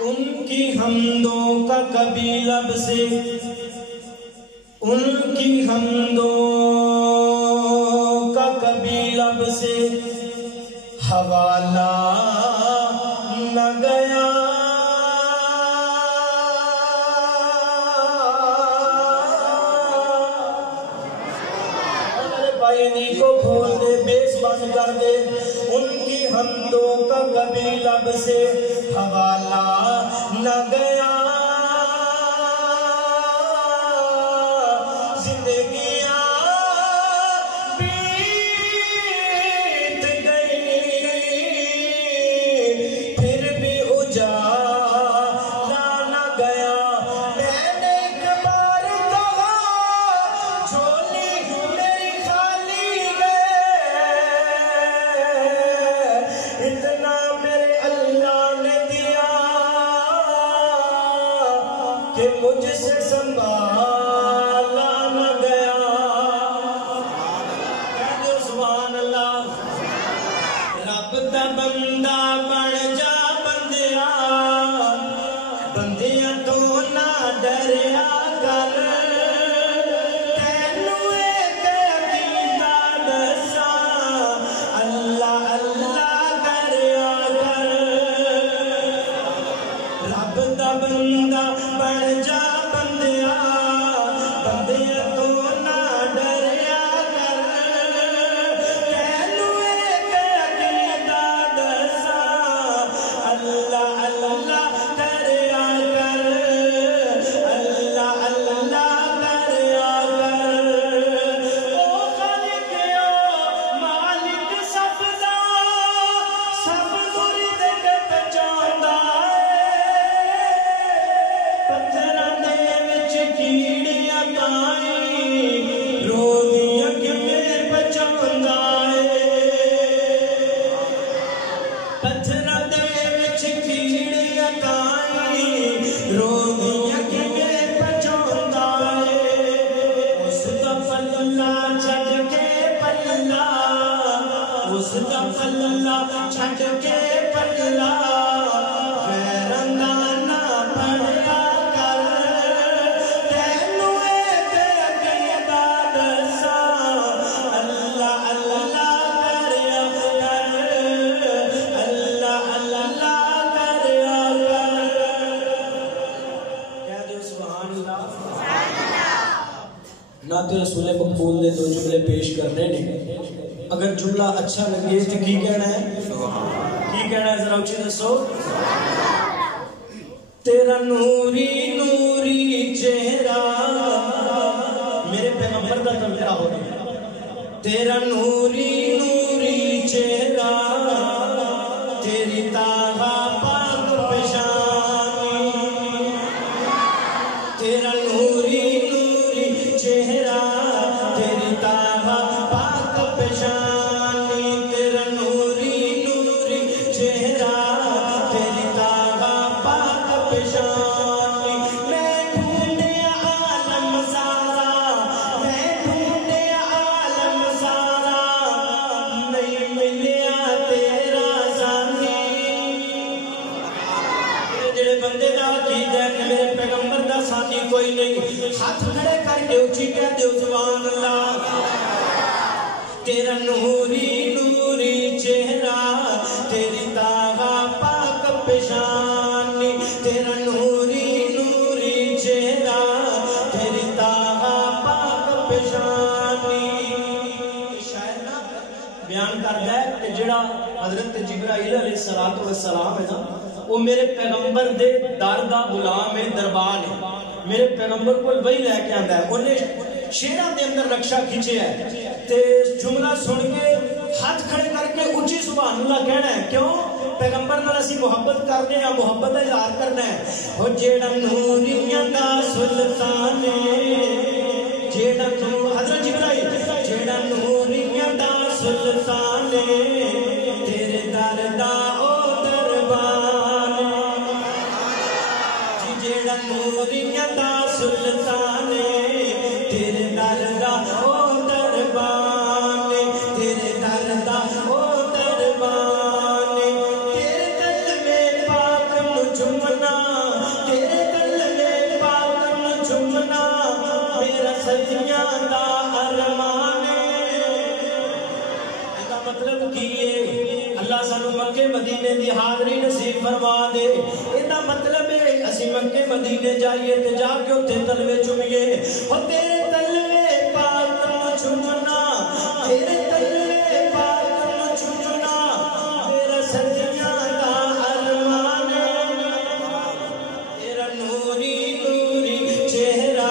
ان کی حمدوں کا کبھی لب سے، ان کی حمدوں کا کبھی لب سے حوالہ نہ گیا۔ کو کھول دے، بیس بند کر دے۔ ان کی حمدوں کا کبھی لب سے حوالہ نہ گیا، زندگیاں بیت گئی پھر بھی اجالا نہ گیا۔ میں نے ایک بار کہا جھولی میری خالی اتنا میرے اللہ نے دیا کہ مجھ سے سنبھالا نہ گیا۔ کہہ دو سبحان اللہ۔ رب دا بندہ بن جا بندیا، بندیاں تو نہ ڈریا کر، تینوں ایک عقیدہ دساں، اللہ اللہ کریا کر۔ رب دا بندہ بن جا بندیا، بندیاں تو نہ ڈریا کر، تینوں ایک عقیدہ دساں، اللہ اللہ کریا کر، اللہ اللہ کریا کر۔ او خالق او مالک سب دا، سب مرید کے بچاؤندا ہے، پتھراں دے وچ کیڑیاں کائیں روندیاں کیویں بچاؤندا ہے، پتھراں دے وچ کیڑیاں کائیں روندیاں کیویں بچاؤندا ہے۔ اس دا پلہ چھڈ کے پلہ، اس دا پلہ چھڈ کے پلہ، غیراں دا نہ پڑھیا کر، تینوں ایک عقیدہ دساں، اللہ اللہ کریا کر، اللہ اللہ کریا کر۔ کہہ دو سبحان اللہ۔ نعت رسول مقبول نے دو جملے پیش کرنے نے، اگر جملہ اچھا لگے تو کی کہنا ہے؟ کی کہنا ہے ذرا اچھی دسو۔ تیرا نوری نوری چہرہ، میرے پیغمبر دا تذکرہ ہو رہا ہے۔ تیرا نوری نوری چہرہ، تیری طاہا پاک پیشانی، تیرا نوری نوری چہرہ، تیری طاہا پاک پیشانی، تیرا نوری نوری چہرہ، تیری طاہا پاک پیشانی۔ میں ڈھونڈیا عالم سارا، میں ڈھونڈیا عالم سارا، نہیں ملیا تیرا ثانی۔ جڑے بندے دا عقیدہ ہے کہ میرے پیغمبر دا ثانی کوئی نہیں، ہاتھ کھڑے کر کے اچھی کہہ دیو سبحان اللہ۔ تیرا نوری نوری چہرہ، تیری طاہا پاک پیشانی، تیرا نوری نوری چہرہ، تیری طاہا پاک پیشانی۔ شاید نا بیان کرتا ہے کہ جڑا حضرت جبرائیل علیہ السلام ہے نا، وہ میرے پیغمبر دے در دا غلام ہے، دربان ہے، میرے پیغمبر کو وہی لے کے آندا ہے۔ انہیں شیرہ دے اندر نقشہ کھچے ہے تے جملہ سن کے ہاتھ کھڑے کر کے اچھی سبحان اللہ کہنا ہے۔ کیوں؟ پیغمبر نال اسی محبت کرنے ہیں، محبت کا اظہار کرنا ہے۔ او جیڑا نوریاں دا سلطان ہے، جیڑا حضرت جبرائیل، جیڑا نوریاں دا سلطان ہے، تیرے در دا او دربان ہے، جیڑا نوریاں دا سلطان ہے، تیرے در دا او دربان ہے، تیرے در دا او دربان ہے، تیرے کلمے پاک نو جھمنا مدینے دی حاضری نصیب فرما دے اینا مطلب ہے اسی مکے مدینے جائیے تے جا کے اتھے تلوے چومیے اور تیرے تلوے پاک نو چومنا تیرے تلوے پاک نو چومنا میرا سجیاں دا ارمان تیرا نوری نوری چہرہ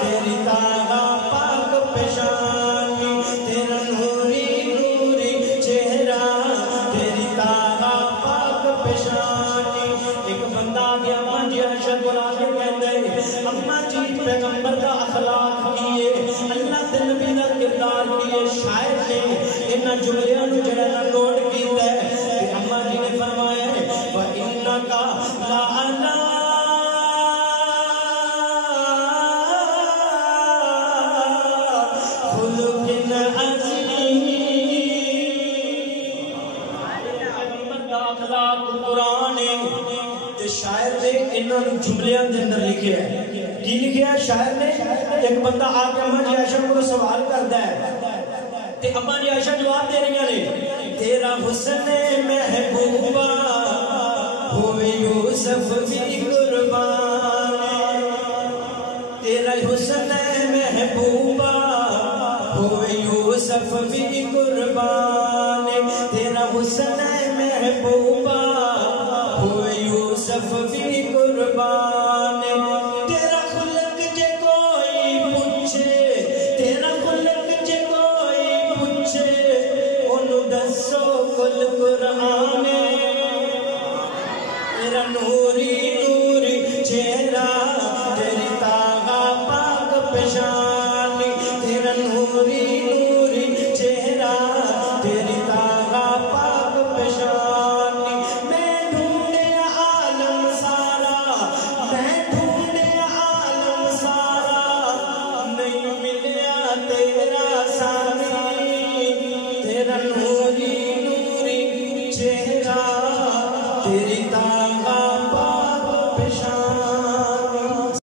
تیری تاغا پاک پیشانی تیرا نوری نوری چہرہ تیری تاغا پاک پیشانی ایک بندہ گیا اماں جی عائشہ کو لا کے کہتے ہیں اماں جی پیغمبر کا اخلاق کیے اللہ تے نبی دا کردار کیے شاعر نے انہاں جملیاں نو جڑا نا نوٹ کیتا ہے کہ اماں جی نے فرمایا ہے وَإِنَّكَ لَعَلَىٰ خُلُقٍ عَظِيمٍ پیغمبر دا اخلاق قرآن ہے تے شاعر نے انہاں جملیاں دے اندر لکھیا ہے کی لکھیا ہے شاعر نے ایک بندہ آ کے اماں جی عائشہ کو سوال کرتا ہے تے اماں جی عائشہ جواب دے رہی ہیں تیرا حسن محبوبہ ہوئے یوسف بھی قربان تیرا حسن محبوبہ ہوئے یوسف بھی قربان تیرا حسن محبوبہ ہوئے یوسف بھی قربان تیرا خلق جے کوئی پوچھے تیرا خلق جے کوئی پوچھے انہوں دسو کل قرآن تیرا نوری نوری چہرہ تیری تاغا پاک پیشانی تیرا نوری نوری چہرہ تیری تاغا پاک پیشانی میں ڈھونڈے عالم سارا میں ڈھونڈے عالم سارا نہیں ملیا تیرا سانی تیرا نوری نوری چہرہ تیری